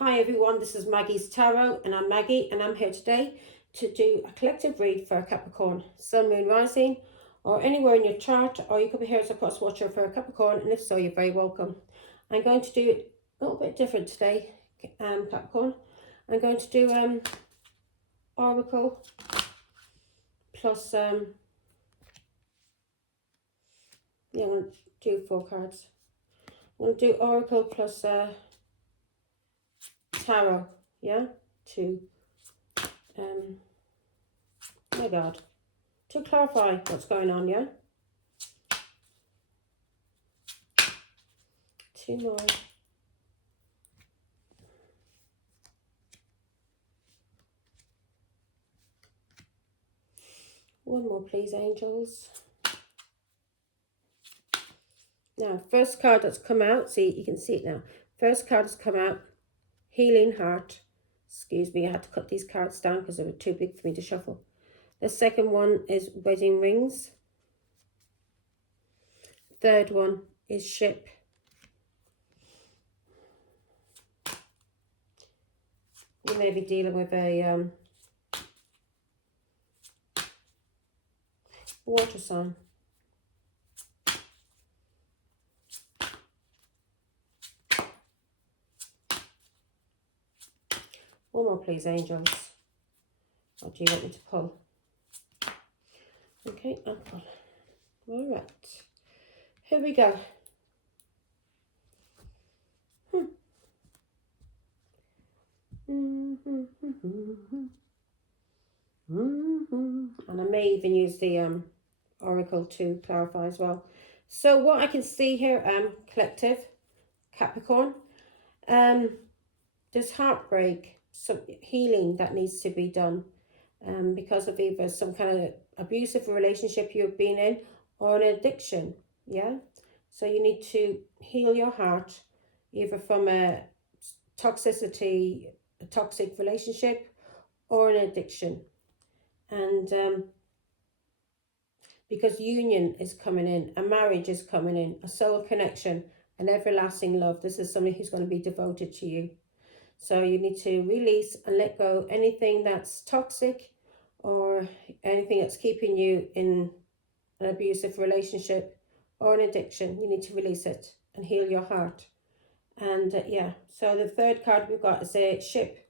Hi everyone, this is Maggie's Tarot and I'm Maggie and I'm here today to do a collective read for Capricorn, Sun, Moon, Rising or anywhere in your chart, or you could be here as a cross watcher for a Capricorn, and if so, you're very welcome. I'm going to do it a little bit different today, Capricorn. I'm going to do Oracle plus, I'm going to do 4 cards. I'm going to do Oracle plus Tarot, yeah, to, oh my God, to clarify what's going on, yeah? 2 more. One more, please, angels. Now, first card that's come out, see, you can see it now. First card has come out, Healing Heart. Excuse me, I had to cut these cards down because they were too big for me to shuffle. The second one is Wedding Rings. Third one is Ship. You may be dealing with a water sign. One more, please, angels. What do you want me to pull? Okay, I'll pull. All right. Here we go. And I may even use the Oracle to clarify as well. So what I can see here, collective, Capricorn, there's heartbreak, some healing that needs to be done because of either some kind of abusive relationship you've been in or an addiction, yeah? So you need to heal your heart either from a toxicity, a toxic relationship or an addiction. And because union is coming in, a marriage is coming in, a soul connection, an everlasting love. This is somebody who's going to be devoted to you. So you need to release and let go anything that's toxic or anything that's keeping you in an abusive relationship or an addiction. You need to release it and heal your heart. And yeah, so the third card we've got is a Ship.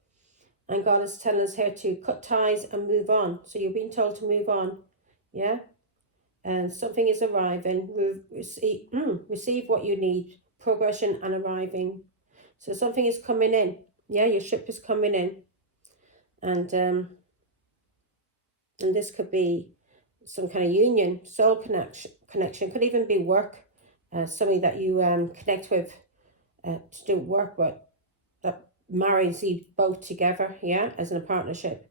And God is telling us here to cut ties and move on. So you're being told to move on, yeah? And something is arriving. Receive what you need. Progression and arriving. So something is coming in. Yeah, your ship is coming in. And this could be some kind of union, soul connection. Could even be work. Somebody that you connect with to do work with. That marries you both together, yeah, as in a partnership.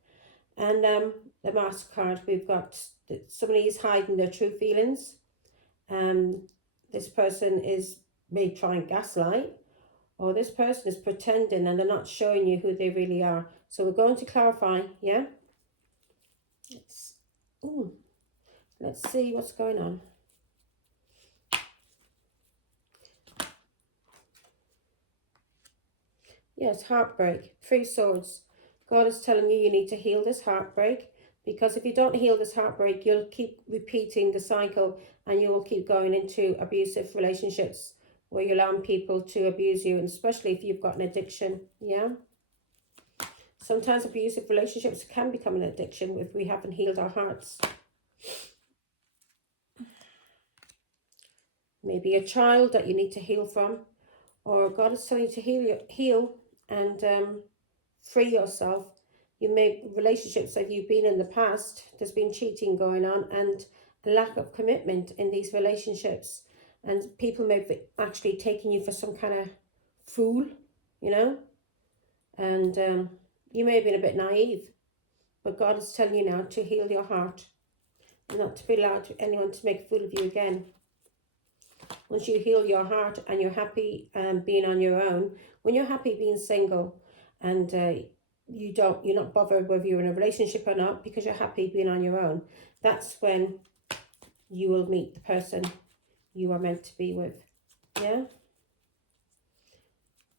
And the Master card, we've got somebody is hiding their true feelings. This person may try and gaslight, or this person is pretending and they're not showing you who they really are. So we're going to clarify, yeah? Let's see what's going on. Yes, heartbreak, 3 swords. God is telling you need to heal this heartbreak, because if you don't heal this heartbreak, you'll keep repeating the cycle and you will keep going into abusive relationships where you're allowing people to abuse you, and especially if you've got an addiction, yeah? Sometimes abusive relationships can become an addiction if we haven't healed our hearts. Maybe a child that you need to heal from, or God is telling you to heal and free yourself. You make relationships that you've been in the past. There's been cheating going on and a lack of commitment in these relationships. And people may be actually taking you for some kind of fool, you know. And you may have been a bit naive. But God is telling you now to heal your heart. And not to be allowed anyone to make a fool of you again. Once you heal your heart and you're happy being on your own, when you're happy being single and you're not bothered whether you're in a relationship or not because you're happy being on your own, that's when you will meet the person you are meant to be with, yeah?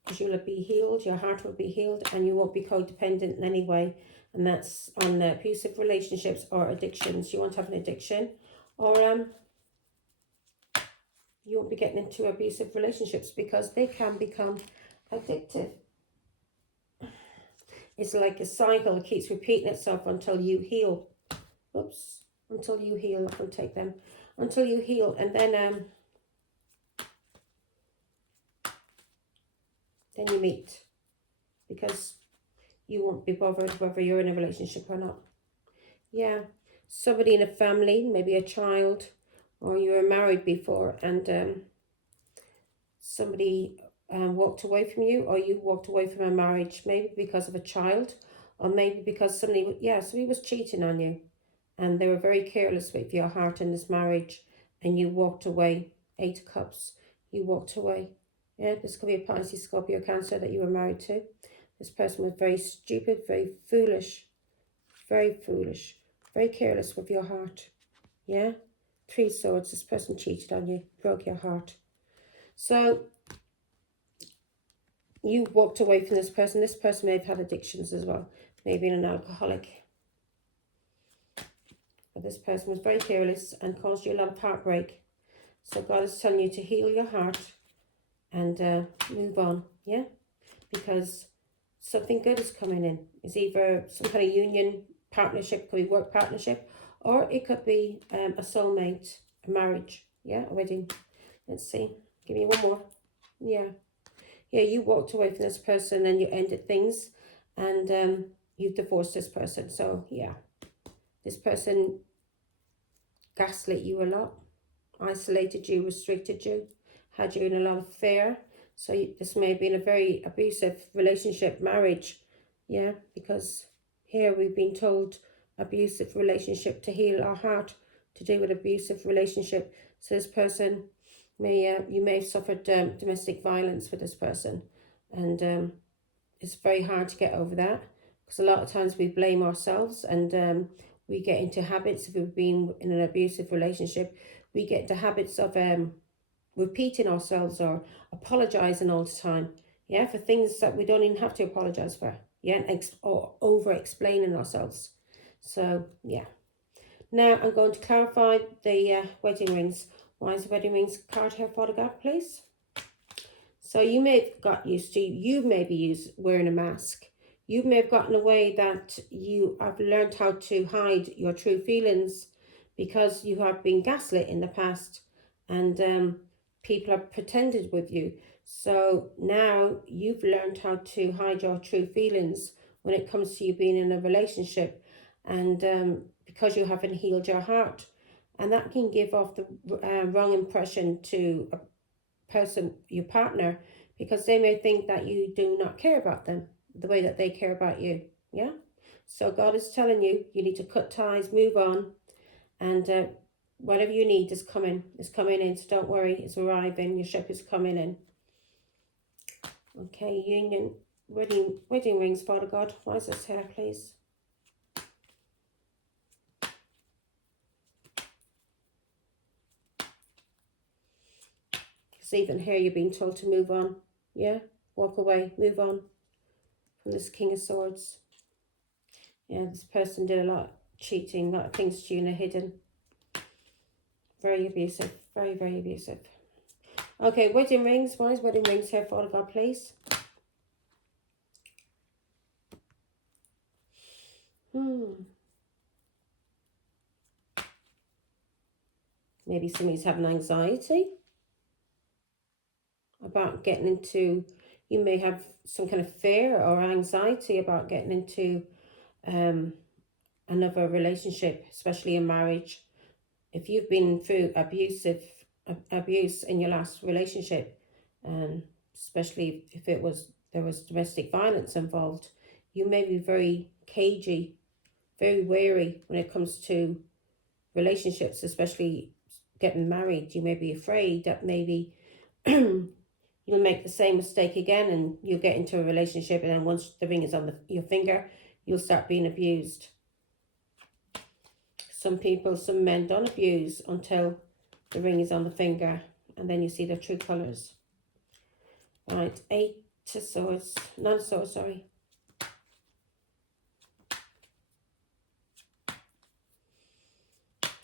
because you'll be healed, your heart will be healed, and you won't be codependent in any way. And that's on abusive relationships or addictions. You won't have an addiction, or you won't be getting into abusive relationships because they can become addictive. It's like a cycle. It keeps repeating itself until you heal. Oops. Until you heal. I can take them. Until you heal. And then you meet. Because you won't be bothered whether you're in a relationship or not. Yeah. Somebody in a family, maybe a child, or you were married before, and somebody walked away from you, or you walked away from a marriage, maybe because of a child, or maybe because somebody was cheating on you, and they were very careless with your heart in this marriage, and you walked away. 8 of Cups, you walked away. Yeah, this could be a Pisces, Scorpio, Cancer that you were married to. This person was very stupid, very foolish, very careless with your heart. Yeah, 3 of Swords, this person cheated on you, broke your heart. So you walked away from this person. This person may have had addictions as well, maybe an alcoholic. But this person was very careless and caused you a lot of heartbreak. So God is telling you to heal your heart and move on, yeah? Because something good is coming in. It's either some kind of union, partnership, could be work partnership, or it could be a soulmate, a marriage, yeah, a wedding. Let's see. Give me one more. Yeah. Yeah, you walked away from this person and you ended things, and you've divorced this person. So, yeah. This person gaslit you a lot, isolated you, restricted you, had you in a lot of fear. So this may have been a very abusive relationship, marriage. Yeah, because here we've been told abusive relationship to heal our heart, to do with abusive relationship. So this person you may have suffered domestic violence with this person, and it's very hard to get over that, because a lot of times we blame ourselves, and we get into habits. If we've been in an abusive relationship, we get into habits of repeating ourselves or apologizing all the time, yeah, for things that we don't even have to apologize for, yeah, or over explaining ourselves. So yeah, now I'm going to clarify the wedding rings. Why is the wedding rings card here, Father God, please? So you may have got used to, you may be wearing a mask. You may have gotten away that you have learned how to hide your true feelings because you have been gaslit in the past, and people have pretended with you. So now you've learned how to hide your true feelings when it comes to you being in a relationship, and because you haven't healed your heart. And that can give off the wrong impression to a person, your partner, because they may think that you do not care about them the way that they care about you. Yeah. So God is telling you, you need to cut ties, move on, and whatever you need is coming in. So don't worry, it's arriving. Your ship is coming in. Okay, union, wedding rings, Father God. Why is this here, please? Because even here you're being told to move on. Yeah, walk away, move on from this King of Swords. Yeah, this person did a lot of cheating, a lot of things to you, and they're hidden. Very abusive, very, very abusive. Okay, wedding rings. Why is wedding rings here, Father God, please? Maybe somebody's having anxiety about getting into, you may have some kind of fear or anxiety about getting into another relationship, especially a marriage. If you've been through abuse in your last relationship, especially if there was domestic violence involved, you may be very cagey, very wary when it comes to relationships, especially getting married. You may be afraid that maybe you'll make the same mistake again, and you'll get into a relationship, and then once the ring is on your finger, you'll start being abused. Some men don't abuse until the ring is on the finger, and then you see their true colours. Right, 8 to Swords, Nine of Swords, sorry.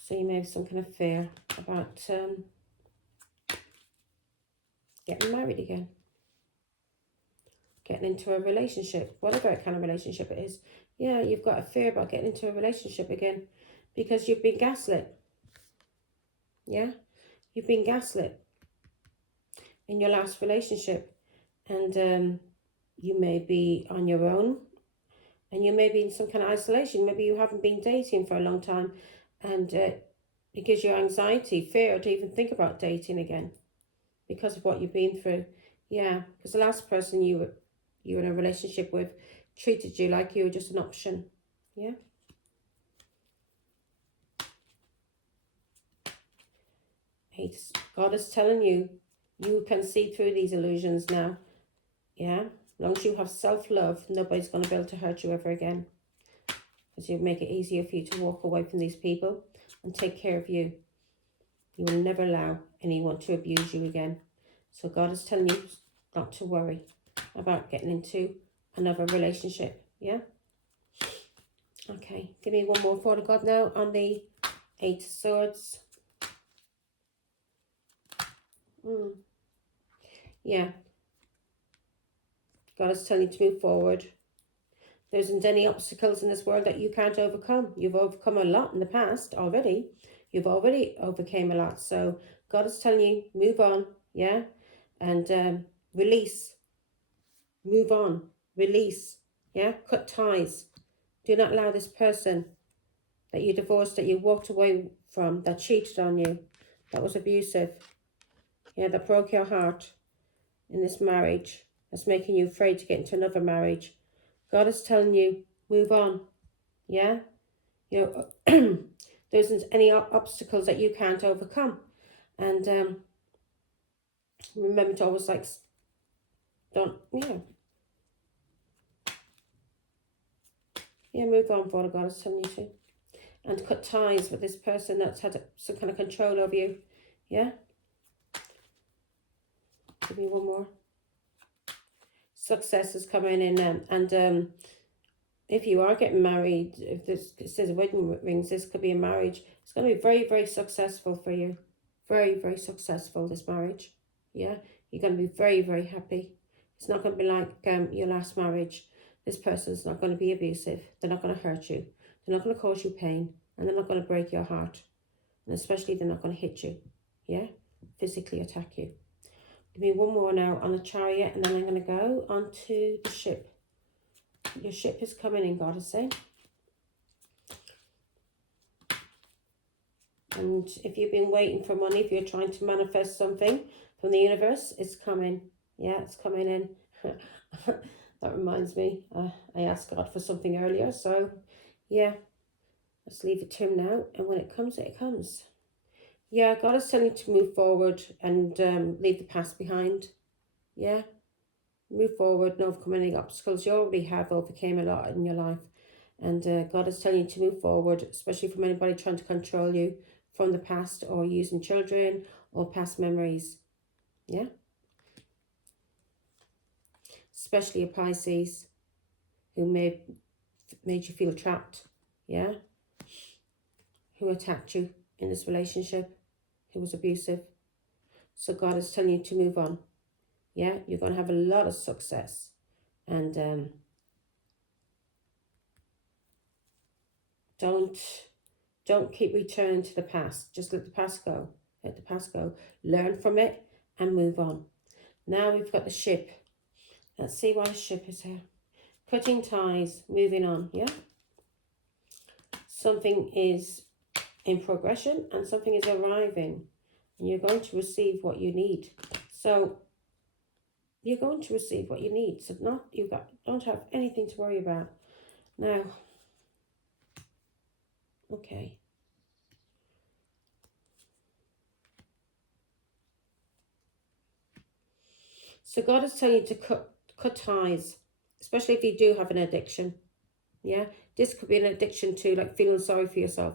So you may have some kind of fear about getting married again. Getting into a relationship, whatever kind of relationship it is. Yeah, you've got a fear about getting into a relationship again because you've been gaslit. Yeah, you've been gaslit in your last relationship, and you may be on your own, and you may be in some kind of isolation. Maybe you haven't been dating for a long time, and it gives you anxiety, fear to even think about dating again because of what you've been through. Yeah, because the last person you were in a relationship with treated you like you were just an option. Yeah. God is telling you, you can see through these illusions now. Yeah. As long as you have self-love, nobody's going to be able to hurt you ever again. Because you make it easier for you to walk away from these people and take care of you. You will never allow anyone to abuse you again. So God is telling you not to worry about getting into another relationship. Yeah. Okay. Give me one more for God now on the Eight of Swords. Yeah. God is telling you to move forward. There isn't any obstacles in this world that you can't overcome. You've overcome a lot in the past already. You've already overcame a lot. So God is telling you, move on. Yeah. And release. Move on. Release. Yeah. Cut ties. Do not allow this person that you divorced, that you walked away from, that cheated on you, that was abusive. Yeah. That broke your heart in this marriage. That's making you afraid to get into another marriage. God is telling you, move on. Yeah. You know, there isn't any obstacles that you can't overcome. And remember to always move on for what God is telling you to. And cut ties with this person that's had some kind of control over you. Yeah. Give me one more. Success is coming in, and if you are getting married, if it says wedding rings, this could be a marriage. It's going to be very, very successful for you. Very, very successful, this marriage. Yeah, you're going to be very, very happy. It's not going to be like your last marriage. This person's not going to be abusive. They're not going to hurt you. They're not going to cause you pain. And they're not going to break your heart. And especially they're not going to hit you. Yeah, physically attack you. Give me one more now on the Chariot, and then I'm going to go onto the ship. Your ship is coming in, God is saying. And if you've been waiting for money, if you're trying to manifest something from the universe, it's coming. Yeah, it's coming in. That reminds me, I asked God for something earlier. So, yeah, let's leave it to him now. And when it comes, it comes. Yeah, God is telling you to move forward and leave the past behind. Yeah. Move forward, not overcome any obstacles. You already have overcame a lot in your life. And God is telling you to move forward, especially from anybody trying to control you from the past or using children or past memories. Yeah. Especially a Pisces who made you feel trapped. Yeah. Who attacked you in this relationship, who was abusive. So God is telling you to move on. Yeah, you're going to have a lot of success. And don't keep returning to the past. Just let the past go. Let the past go. Learn from it and move on. Now we've got the ship. Let's see why the ship is here. Cutting ties, moving on, yeah? Something is in progression and something is arriving. And you're going to receive what you need. So you're going to receive what you need. So don't have anything to worry about. Now, okay. So God is telling you to cut ties, especially if you do have an addiction. Yeah, this could be an addiction to like feeling sorry for yourself.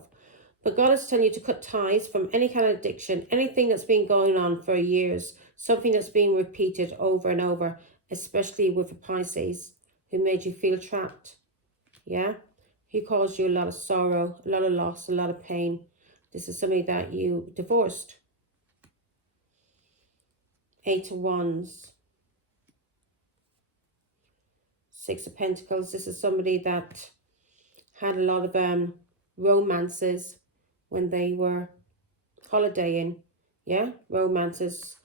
But God is telling you to cut ties from any kind of addiction, anything that's been going on for years, something that's being repeated over and over, especially with a Pisces who made you feel trapped. Yeah? Who caused you a lot of sorrow, a lot of loss, a lot of pain. This is somebody that you divorced. 8 of Wands. 6 of Pentacles. This is somebody that had a lot of romances when they were holidaying. Yeah? Romances,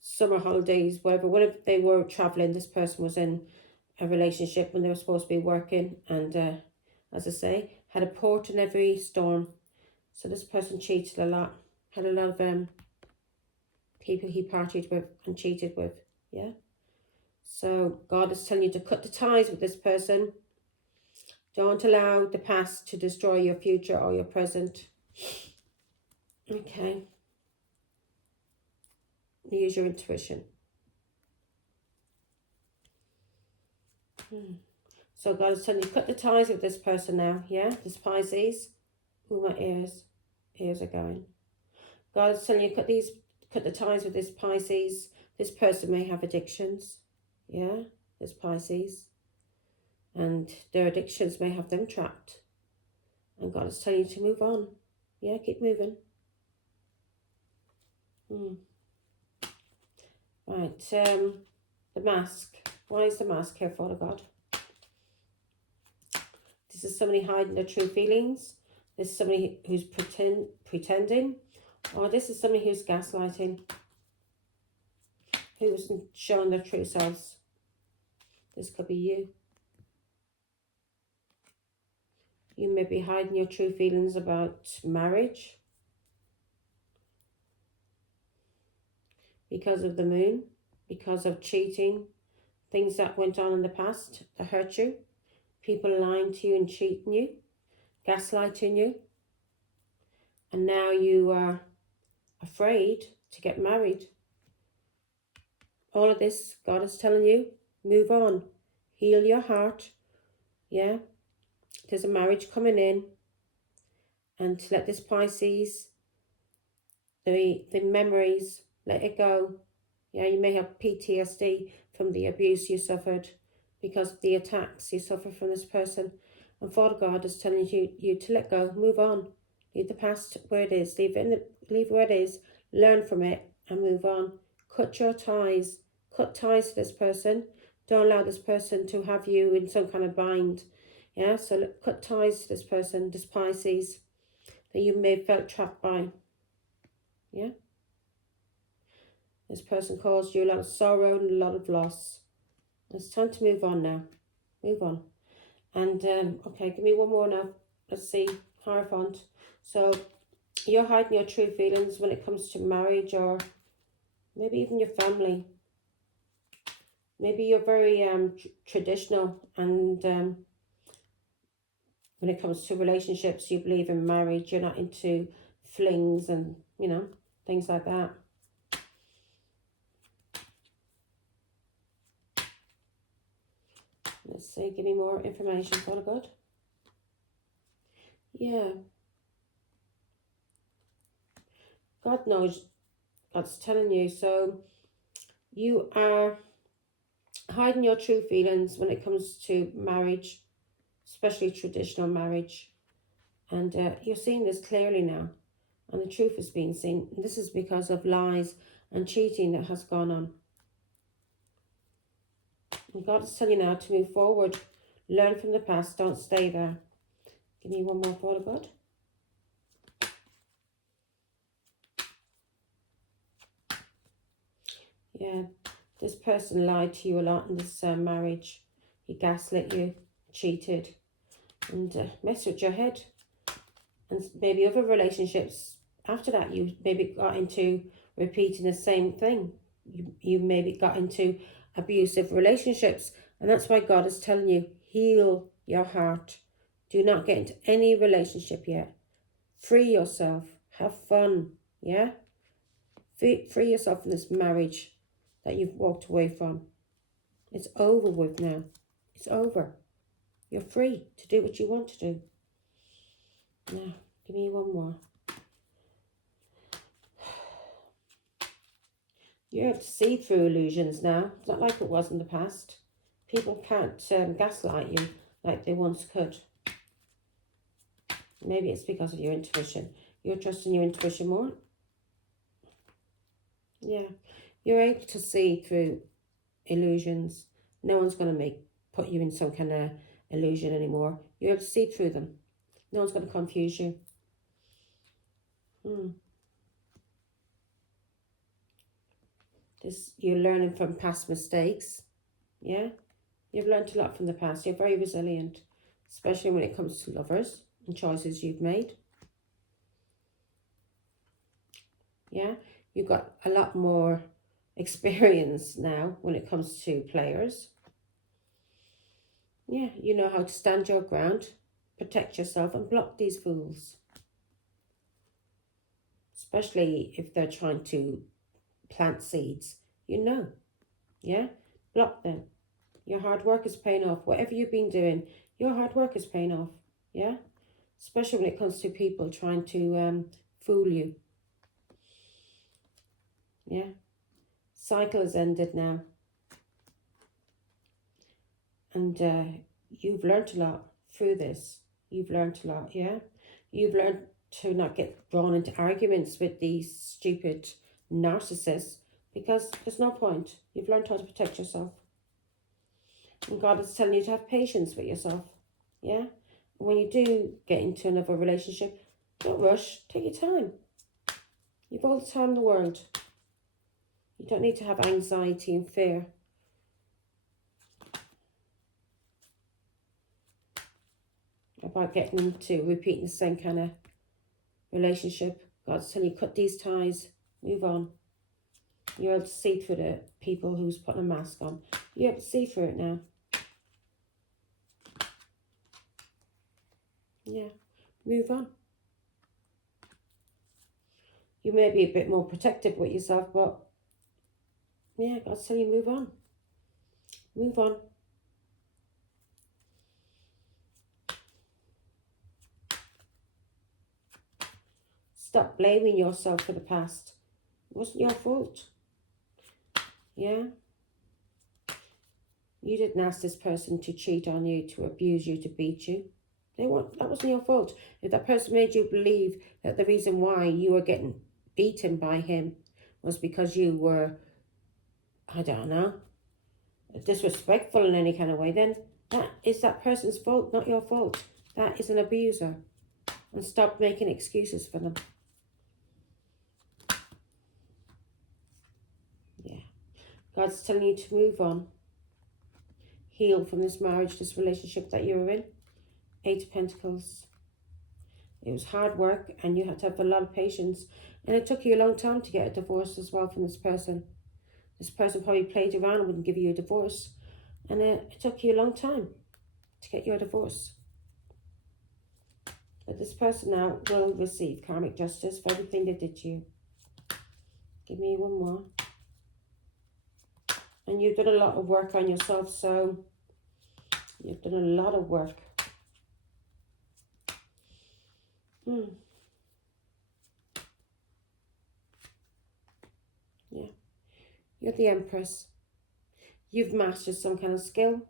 summer holidays, whatever. Whenever they were traveling, this person was in a relationship when they were supposed to be working. And as I say, had a port in every storm. So this person cheated a lot. Had a lot of people he partied with and cheated with. Yeah? So God is telling you to cut the ties with this person. Don't allow the past to destroy your future or your present. Okay. Use your intuition. So God is telling you, cut the ties with this person now. Yeah? This Pisces. Ooh, my ears are going. God is telling you, cut the ties with this Pisces. This person may have addictions. Yeah? This Pisces. And their addictions may have them trapped. And God is telling you to move on. Yeah, keep moving. Right, the mask. Why is the mask here, Father God? This is somebody hiding their true feelings. This is somebody who's pretending. Or this is somebody who's gaslighting. Who isn't showing their true selves. This could be you. You may be hiding your true feelings about marriage. Because of the moon. Because of cheating. Things that went on in the past that hurt you. People lying to you and cheating you. Gaslighting you. And now you are afraid to get married. All of this, God is telling you, move on. Heal your heart. Yeah. There's a marriage coming in. And to let this Pisces, the memories, let it go. Yeah, you may have PTSD from the abuse you suffered because of the attacks you suffer from this person. And Father God is telling you to let go, move on. Leave the past where it is. Leave where it is. Learn from it and move on. Cut your ties. Cut ties to this person. Don't allow this person to have you in some kind of bind. Yeah, so cut ties to this person, this Pisces, that you may have felt trapped by. Yeah. This person caused you a lot of sorrow and a lot of loss. It's time to move on now. Move on. And, okay, give me one more now. Let's see. Hierophant. So, you're hiding your true feelings when it comes to marriage or maybe even your family. Maybe you're very traditional and when it comes to relationships, you believe in marriage. You're not into flings and, you know, things like that. Let's see, give me more information, Father God. Yeah. God knows, God's telling you. So you are hiding your true feelings when it comes to marriage, especially traditional marriage. And you're seeing this clearly now. And the truth is being seen. And this is because of lies and cheating that has gone on. And God is telling you now to move forward. Learn from the past. Don't stay there. Give me one more, Father God. Yeah, this person lied to you a lot in this marriage. He gaslit you, cheated, and messed with your head. And maybe other relationships after that, you maybe got into repeating the same thing. You maybe got into abusive relationships. And that's why God is telling you, heal your heart. Do not get into any relationship yet. Free yourself. Have fun. Yeah? Free yourself from this marriage that you've walked away from. It's over with now. It's over. You're free to do what you want to do. Now, give me one more. You're able to see through illusions now. It's not like it was in the past. People can't gaslight you like they once could. Maybe it's because of your intuition. You're trusting your intuition more. Yeah. You're able to see through illusions. No one's going to put you in some kind of illusion anymore. You're able to see through them. No one's going to confuse you. You're learning from past mistakes. Yeah. You've learned a lot from the past. You're very resilient, especially when it comes to lovers and choices you've made. Yeah. You've got a lot more experience now when it comes to players. Yeah. You know how to stand your ground, protect yourself, and block these fools. Especially if they're trying to plant seeds. You know. Yeah. Block them. Your hard work is paying off. Whatever you've been doing, your hard work is paying off. Yeah? Especially when it comes to people trying to fool you. Yeah? Cycle has ended now. And you've learned a lot through this. You've learned a lot, yeah? You've learned to not get drawn into arguments with these stupid narcissists because there's no point. You've learned how to protect yourself. And God is telling you to have patience with yourself. Yeah? And when you do get into another relationship, don't rush. Take your time. You've all the time in the world. You don't need to have anxiety and fear. About getting into repeating the same kind of relationship. God's telling you, cut these ties. Move on. You're able to see through the people who's putting a mask on. You're able to see through it now. Yeah, move on. You may be a bit more protective with yourself, but yeah, God's telling you move on. Move on. Stop blaming yourself for the past. It wasn't your fault. Yeah? You didn't ask this person to cheat on you, to abuse you, to beat you. That wasn't your fault. If that person made you believe that the reason why you were getting beaten by him was because you were, I don't know, disrespectful in any kind of way, then that is that person's fault, not your fault. That is an abuser. And stop making excuses for them. Yeah. God's telling you to move on. Heal from this marriage, this relationship that you were in. 8 of Pentacles. It was hard work and you had to have a lot of patience. And it took you a long time to get a divorce as well from this person. This person probably played around and wouldn't give you a divorce. And it took you a long time to get your divorce. But this person now will receive karmic justice for everything they did to you. Give me one more. And you've done a lot of work on yourself, so you've done a lot of work. Yeah. You're the Empress. You've mastered some kind of skill.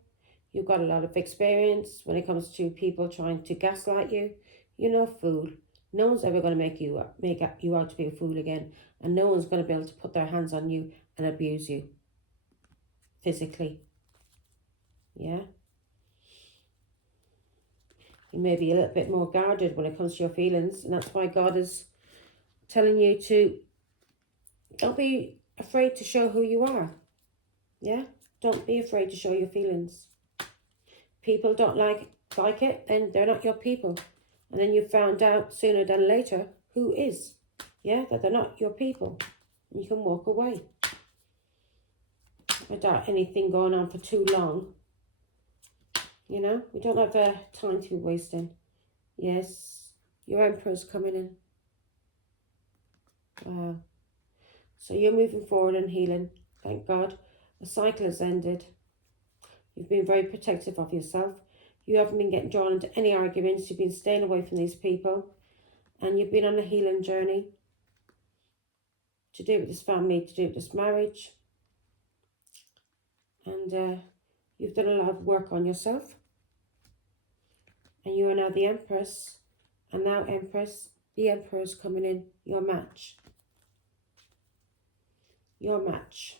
You've got a lot of experience when it comes to people trying to gaslight you. You're no fool. No one's ever going to make you out to be a fool again. And no one's going to be able to put their hands on you and abuse you physically. Yeah? You may be a little bit more guarded when it comes to your feelings. And that's why God is telling you to don't be afraid to show who you are. Yeah? Don't be afraid to show your feelings. People don't like it, then they're not your people. And then you found out sooner than later who is. Yeah, that they're not your people. And you can walk away. Without anything going on for too long. You know, we don't have time to be wasting. Yes, your Emperor's coming in. Wow. So you're moving forward and healing. Thank God. The cycle has ended. You've been very protective of yourself. You haven't been getting drawn into any arguments. You've been staying away from these people. And you've been on a healing journey to do with this family, to do with this marriage. And you've done a lot of work on yourself. And you are now the Empress. And now Empress, the Emperor is coming in, your match. Your match.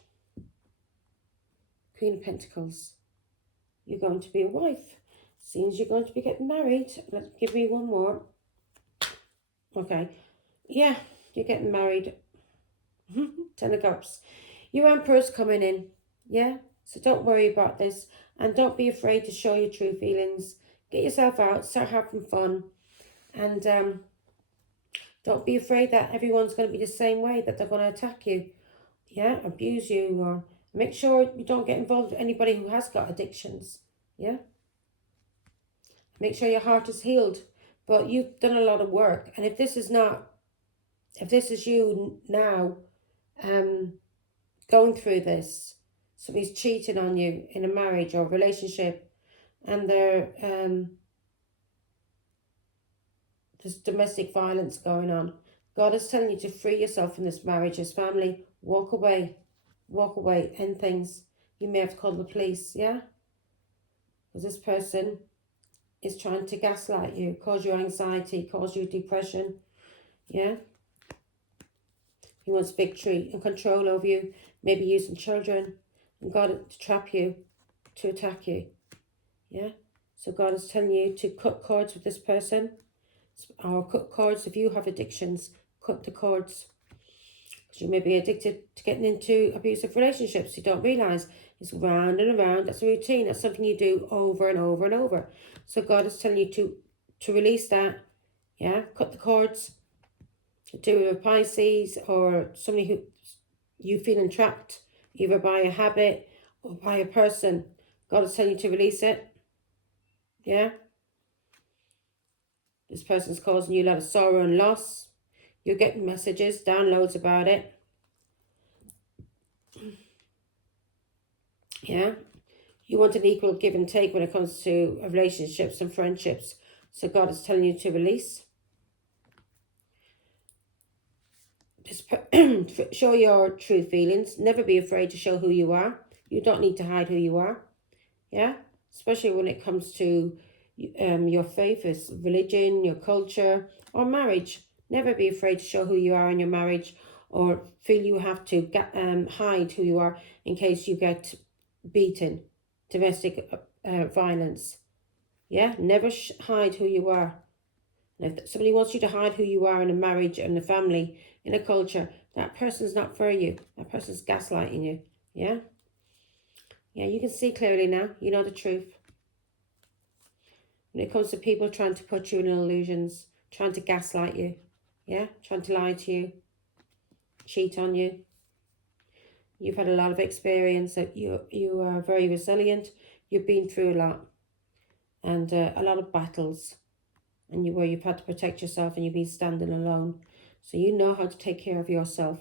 Queen of Pentacles. You're going to be a wife. Seems you're going to be getting married. Let's give me one more. Okay. Yeah, you're getting married. 10 of Cups. Your Emperor's coming in. Yeah? So don't worry about this. And don't be afraid to show your true feelings. Get yourself out. Start having fun. And don't be afraid that everyone's going to be the same way, that they're going to attack you. Yeah? Abuse you. Or make sure you don't get involved with anybody who has got addictions. Yeah? Make sure your heart is healed. But you've done a lot of work. And if this is you now going through this, somebody's cheating on you in a marriage or relationship, and there's domestic violence going on, God is telling you to free yourself from this marriage, this family. Walk away, end things. You may have to call the police, yeah? Because this person is trying to gaslight you, cause you anxiety, cause you depression, yeah? He wants victory and control over you, maybe using children, and God to trap you, to attack you, yeah? So God is telling you to cut cords with this person, or cut cords if you have addictions, cut the cords. Because you may be addicted to getting into abusive relationships. You don't realise it's round and around. That's a routine. That's something you do over and over and over. So God is telling you to release that, yeah? Cut the cords. Do it with Pisces or somebody who you feeling trapped, either by a habit or by a person. God is telling you to release it. Yeah? This person's causing you a lot of sorrow and loss. You're getting messages, downloads about it. Yeah? You want an equal give and take when it comes to relationships and friendships. So God is telling you to release. Show your true feelings. Never be afraid to show who you are. You don't need to hide who you are. Yeah? Especially when it comes to your faith, religion, your culture, or marriage. Never be afraid to show who you are in your marriage, or feel you have to hide who you are in case you get beaten. Domestic violence. Yeah? Never hide who you are. And if somebody wants you to hide who you are in a marriage, in a family, in a culture, that person's not for you. That person's gaslighting you. Yeah? Yeah, you can see clearly now. You know the truth. When it comes to people trying to put you in illusions, trying to gaslight you. Yeah? Trying to lie to you. Cheat on you. You've had a lot of experience. That you are very resilient. You've been through a lot. And a lot of battles. And you've had to protect yourself and you've been standing alone. So you know how to take care of yourself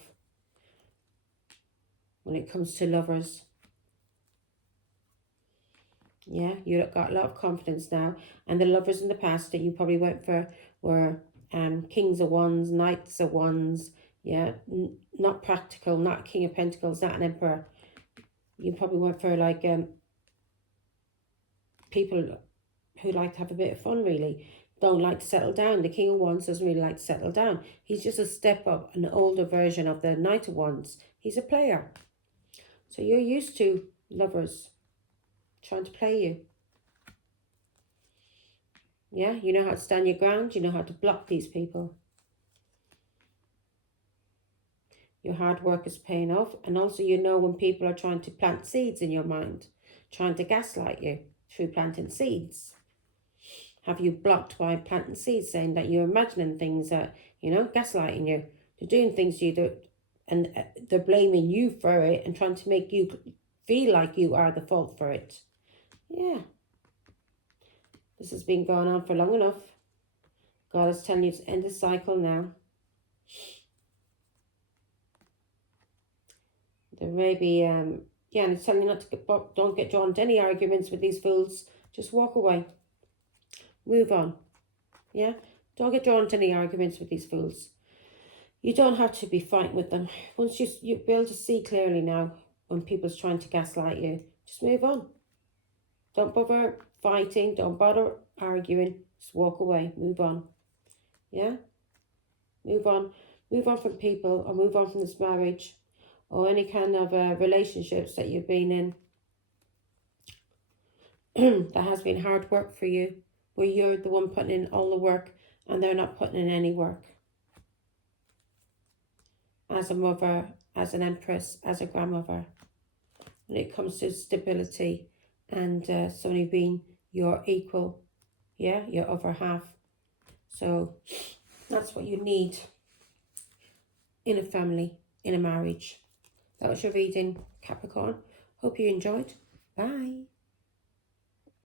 when it comes to lovers. Yeah, you've got a lot of confidence now. And the lovers in the past that you probably went for were Kings of Wands, Knights of Wands. Yeah, not practical, not King of Pentacles, not an Emperor. You probably went for like people who like to have a bit of fun, really. Don't like to settle down. The King of Wands doesn't really like to settle down. He's just a step up, an older version of the Knight of Wands. He's a player. So you're used to lovers trying to play you. Yeah, you know how to stand your ground. You know how to block these people. Your hard work is paying off. And also you know when people are trying to plant seeds in your mind, trying to gaslight you through planting seeds. Have you blocked by planting seeds, saying that you're imagining things that, gaslighting you. They're doing things to you and they're blaming you for it and trying to make you feel like you are the fault for it. Yeah. This has been going on for long enough. God is telling you to end the cycle now. There may be, and it's telling you not to don't get drawn into any arguments with these fools. Just walk away. Move on. Yeah? Don't get drawn into any arguments with these fools. You don't have to be fighting with them. Once you're able to see clearly now when people's trying to gaslight you, just move on. Don't bother fighting. Don't bother arguing. Just walk away. Move on. Yeah? Move on. Move on from people, or move on from this marriage or any kind of relationships that you've been in that has been hard work for you, where you're the one putting in all the work and they're not putting in any work. As a mother, as an empress, as a grandmother, when it comes to stability and somebody being your equal, yeah, your other half. So that's what you need in a family, in a marriage. That was your reading, Capricorn. Hope you enjoyed. Bye.